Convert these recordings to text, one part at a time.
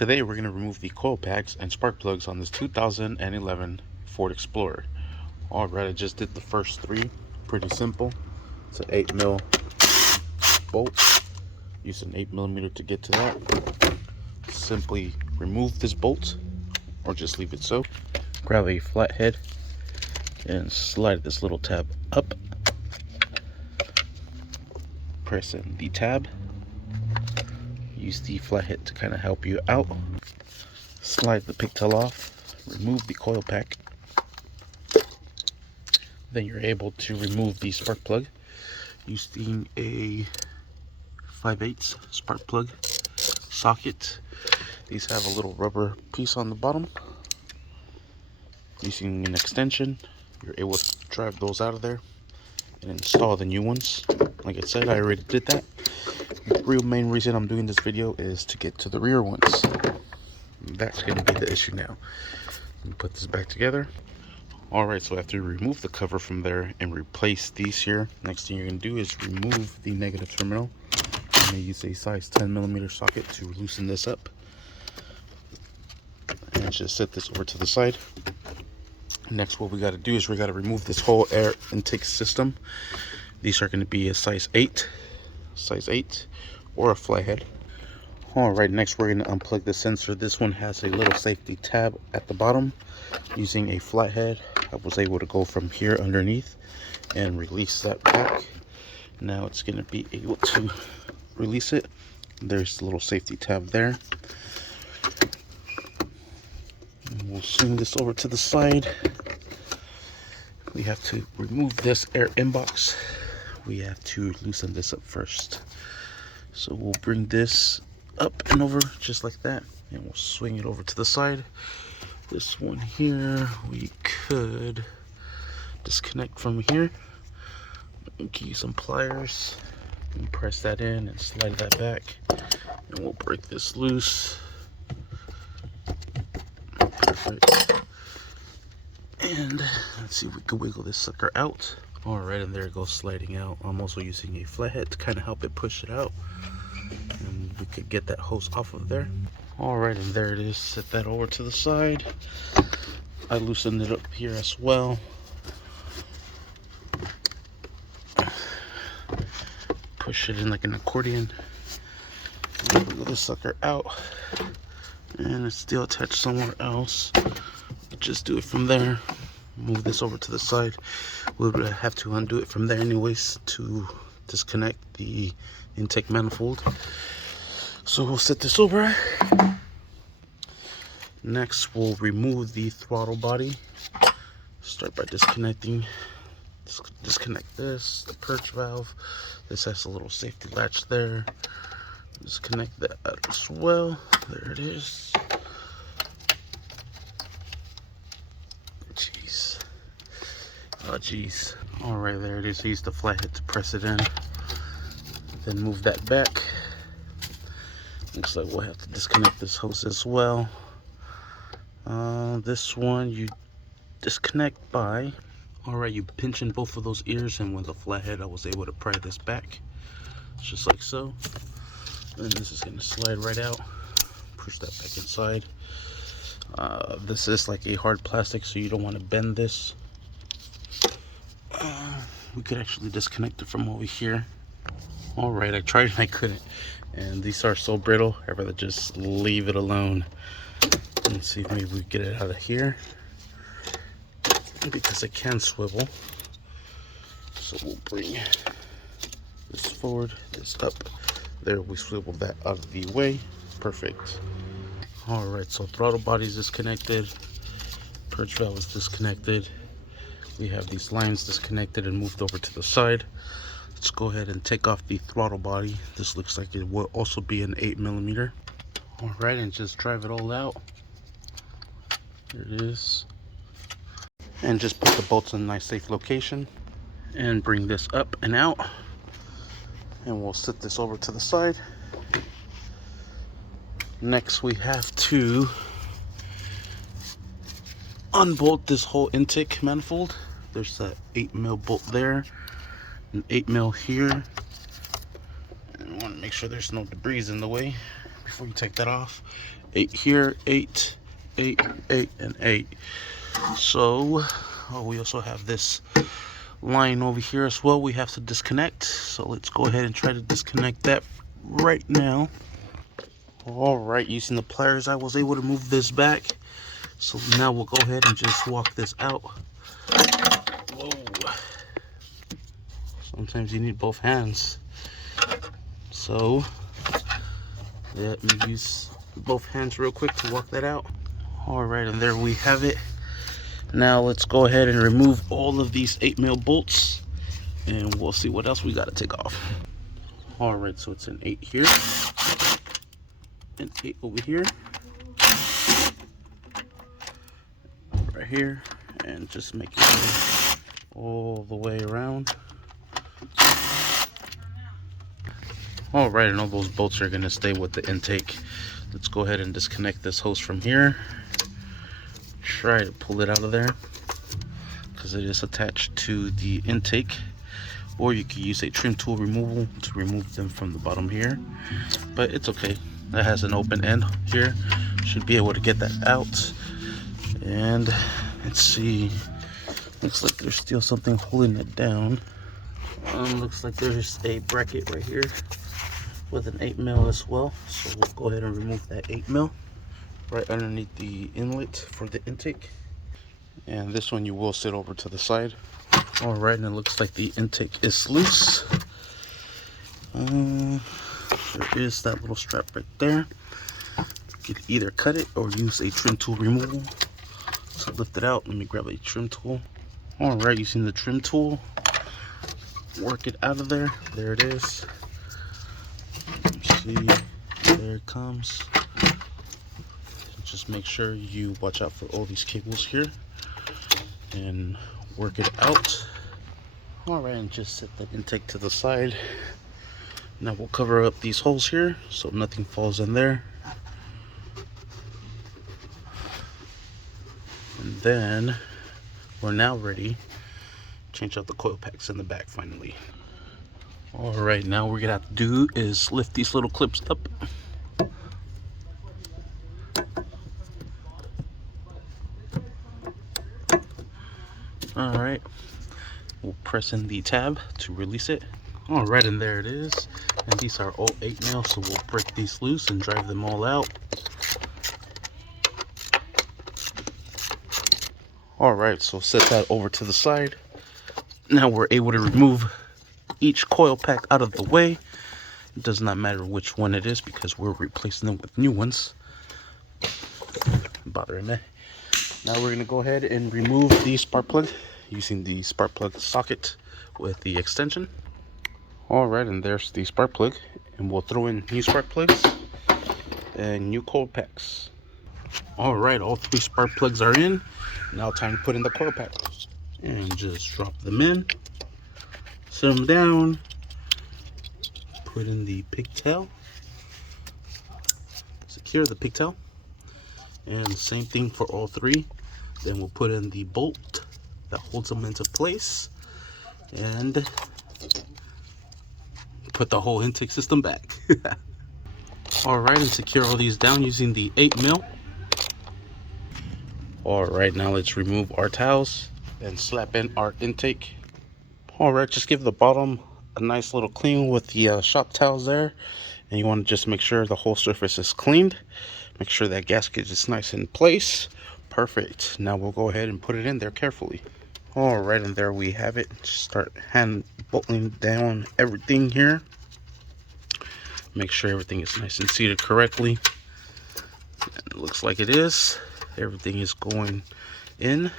Today we're going to remove the coil packs and spark plugs on this 2011 Ford Explorer. Alright, I just did the first three. Pretty simple. It's an 8mm bolt. Use an 8mm to get to that. Simply remove this bolt, or just leave it so. Grab a flathead and slide this little tab up. Press in the tab. Use the flathead to kind of help you out. Slide the pigtail off, remove the coil pack. Then you're able to remove the spark plug using a 5/8 spark plug socket. These have a little rubber piece on the bottom. Using an extension, you're able to drive those out of there and install the new ones. Like I said, I already did that. The real main reason I'm doing this video is to get to the rear ones. That's going to be the issue now. Let me put this back together. Alright, so after you remove the cover from there and replace these here, next thing you're going to do is remove the negative terminal. I'm going to use a size 10mm socket to loosen this up. And just set this over to the side. Next, what we got to do is we got to remove this whole air intake system. These are going to be a size 8 or a flathead. Alright, next we're going to unplug the sensor. This one has a little safety tab at the bottom. Using a flathead, I was able to go from here underneath and release that back. Now it's going to be able to release it. There's a little safety tab there. And we'll swing this over to the side. We have to remove this air inbox. We have to loosen this up first. So we'll bring this up and over just like that, and we'll swing it over to the side. This one here we could disconnect from here. Give you some pliers and press that in and slide that back, and we'll break this loose. Perfect. And let's see if we can wiggle this sucker out. Alright, and there it goes sliding out. I'm also using a flathead to kind of help it push it out, and we could get that hose off of there. Alright, and there it is. Set that over to the side. I loosened it up here as well. Push it in like an accordion. Wiggle this sucker out. And it's still attached somewhere else. Just do it from there. Move this over to the side. We'll have to undo it from there anyways to disconnect the intake manifold. So we'll set this over. Next, we'll remove the throttle body. Start by disconnecting. Disconnect this, the purge valve. This has a little safety latch there. Disconnect that as well. There it is. Jeez. Oh, jeez. Alright, there it is. Use the flathead to press it in. Then move that back. Looks like we'll have to disconnect this hose as well. This one you disconnect by, alright, you pinch in both of those ears, and with the flathead I was able to pry this back just like so. And this is going to slide right out. Push that back inside. This is like a hard plastic, so you don't want to bend this. We could actually disconnect it from over here. Alright, I tried and I couldn't. And these are so brittle, I'd rather just leave it alone. Let's see if maybe we get it out of here. Because it can swivel. So we'll bring this forward, this up. There, we swivel that out of the way. Perfect. Alright, so throttle body is disconnected. Purge valve is disconnected. We have these lines disconnected and moved over to the side. Let's go ahead and take off the throttle body. This looks like it will also be an 8mm. Alright, and just drive it all out. There it is. And just put the bolts in a nice safe location. And bring this up and out. And we'll set this over to the side. Next, we have to unbolt this whole intake manifold. There's that 8mm bolt there. An 8mm here. And I want to make sure there's no debris in the way before you take that off. 8 here, 8, 8, 8, and 8. So we also have this line over here as well we have to disconnect. So let's go ahead and try to disconnect that right now. All right, using the pliers I was able to move this back. So now we'll go ahead and just walk this out. Whoa. Sometimes you need both hands. So let me use both hands real quick to walk that out. All right, and there we have it. Now let's go ahead and remove all of these 8mm bolts, and we'll see what else we got to take off. All right, so it's an 8 here, an 8 over here, right here, and just make it all the way around. All right, and all those bolts are going to stay with the intake. Let's go ahead and disconnect this hose from here. Try to pull it out of there because it is attached to the intake, or you could use a trim tool removal to remove them from the bottom here, but it's okay. That has an open end here, should be able to get that out. And let's see, looks like there's still something holding it down. Looks like there's a bracket right here with an 8mm as well, so we'll go ahead and remove that 8mm right underneath the inlet for the intake. And this one you will sit over to the side. All right, and it looks like the intake is loose. There is that little strap right there. You could either cut it or use a trim tool removal to lift it out. Let me grab a trim tool. All right, using the trim tool, work it out of there. There it is. Let's see, there it comes. Just make sure you watch out for all these cables here and work it out. All right, and just set the intake to the side. Now we'll cover up these holes here so nothing falls in there. And then we're now ready to change out the coil packs in the back finally. All right, now what we're gonna have to do is lift these little clips up. All right, we'll press in the tab to release it. All right, and there it is. And these are all 8mm, so we'll break these loose and drive them all out. All right, so set that over to the side. Now we're able to remove each coil pack out of the way. It does not matter which one it is because we're replacing them with new ones. Bothering me. Now we're gonna go ahead and remove the spark plug using the spark plug socket with the extension. All right, and there's the spark plug, and we'll throw in new spark plugs and new coil packs. All right, all 3 spark plugs are in. Now time to put in the coil packs, and just drop them in, set them down, put in the pigtail, secure the pigtail, and the same thing for all 3. Then we'll put in the bolt that holds them into place and put the whole intake system back. All right, and secure all these down using the 8mm. All right, now let's remove our towels and slap in our intake. All right, just give the bottom a nice little clean with the shop towels there, and you want to just make sure the whole surface is cleaned. Make sure that gasket is nice in place. Perfect. Now we'll go ahead and put it in there carefully. All right, and there we have it. Just start hand bolting down everything here. Make sure everything is nice and seated correctly. It looks like it is. Everything is going in.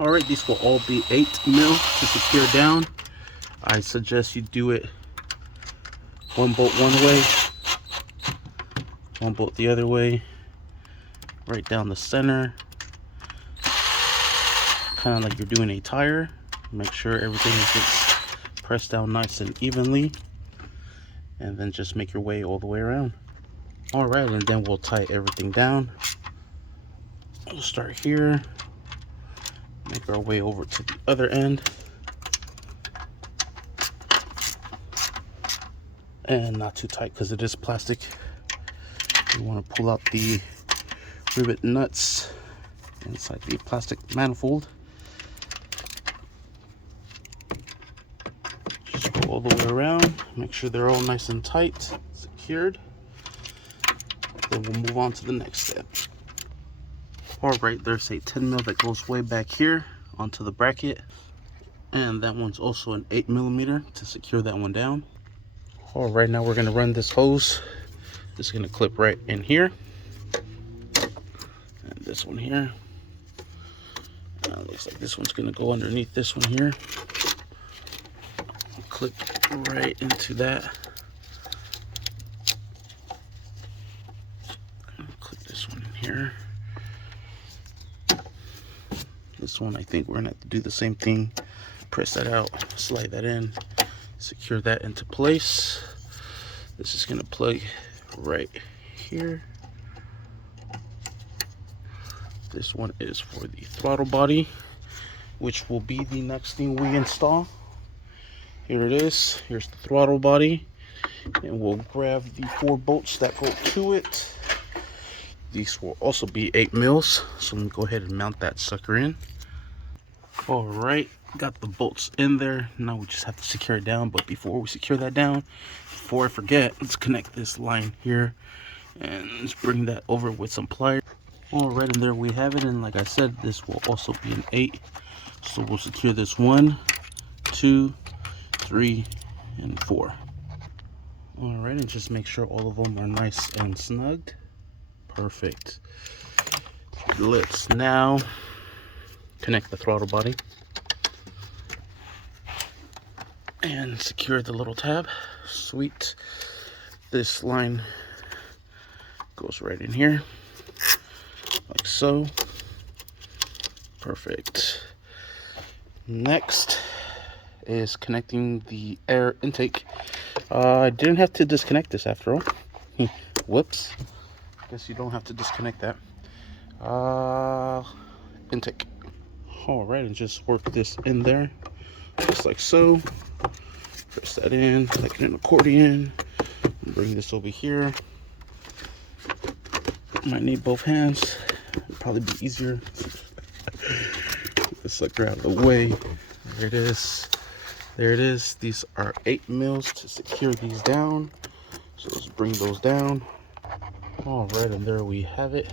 All right, these will all be 8mm to secure down. I suggest you do it 1 bolt one way, 1 bolt the other way, right down the center, kind of like you're doing a tire. Make sure everything gets pressed down nice and evenly, and then just make your way all the way around. All right, and then we'll tie everything down. We'll start here, make our way over to the other end, and not too tight because it is plastic. You want to pull out the rivet nuts inside the plastic manifold. Just go all the way around, make sure they're all nice and tight, secured. Then we'll move on to the next step. Alright, there's a 10 mil that goes way back here onto the bracket. And that one's also an 8mm to secure that one down. Alright, now we're going to run this hose. This is going to clip right in here. And this one here. And it looks like this one's going to go underneath this one here. Clip right into that. Clip this one in here. This one, I think we're going to have to do the same thing. Press that out, slide that in, secure that into place. This is going to plug right here. This one is for the throttle body, which will be the next thing we install. Here it is. Here's the throttle body, and we'll grab the 4 bolts that go to it. These will also be 8 mils, so let me go ahead and mount that sucker in. All right, got the bolts in there. Now we just have to secure it down, but before we secure that down, before I forget, let's connect this line here and let's bring that over with some pliers. All right, and there we have it. And like I said, this will also be an 8, so we'll secure this 1, 2, 3, and 4. All right, and just make sure all of them are nice and snugged. Perfect. Let's now connect the throttle body and secure the little tab. Sweet. This line goes right in here like so. Perfect. Next is connecting the air intake. I didn't have to disconnect this after all. Whoops. Guess you don't have to disconnect that. Intake. Alright, and just work this in there just like so. Press that in like an accordion. Bring this over here. Might need both hands. It'd probably be easier. Get this sucker out of the way. There it is. There it is. These are 8 mils to secure these down. So let's bring those down. Alright, and there we have it.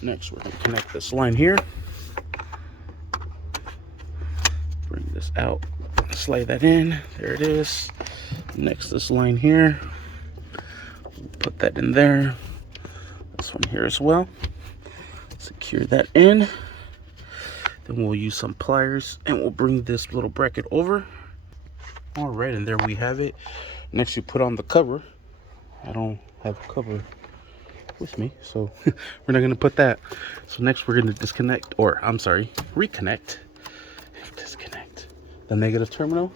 Next, we're going to connect this line here. Bring this out. Slide that in. There it is. Next, this line here. We'll put that in there. This one here as well. Secure that in. Then we'll use some pliers and we'll bring this little bracket over. All right, and there we have it. Next, you put on the cover. I don't have a cover with me, so we're not going to put that. So next, we're going to disconnect, or I'm sorry, reconnect. Disconnect the negative terminal.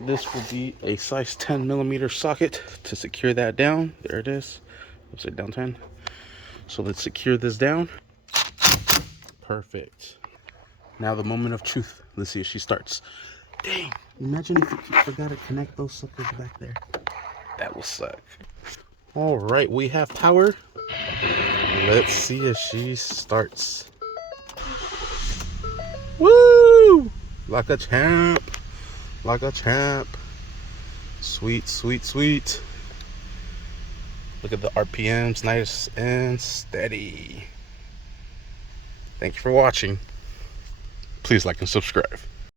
This will be a size 10mm socket to secure that down. There it is. Upside down 10. So let's secure this down. Perfect. Now the moment of truth. Let's see if she starts. Dang, imagine if you forgot to connect those suckers back there. That will suck. All right, we have power. Let's see if she starts. Woo! Like a champ. Like a champ. Sweet, sweet, sweet. Look at the RPMs, nice and steady. Thank you for watching. Please like and subscribe.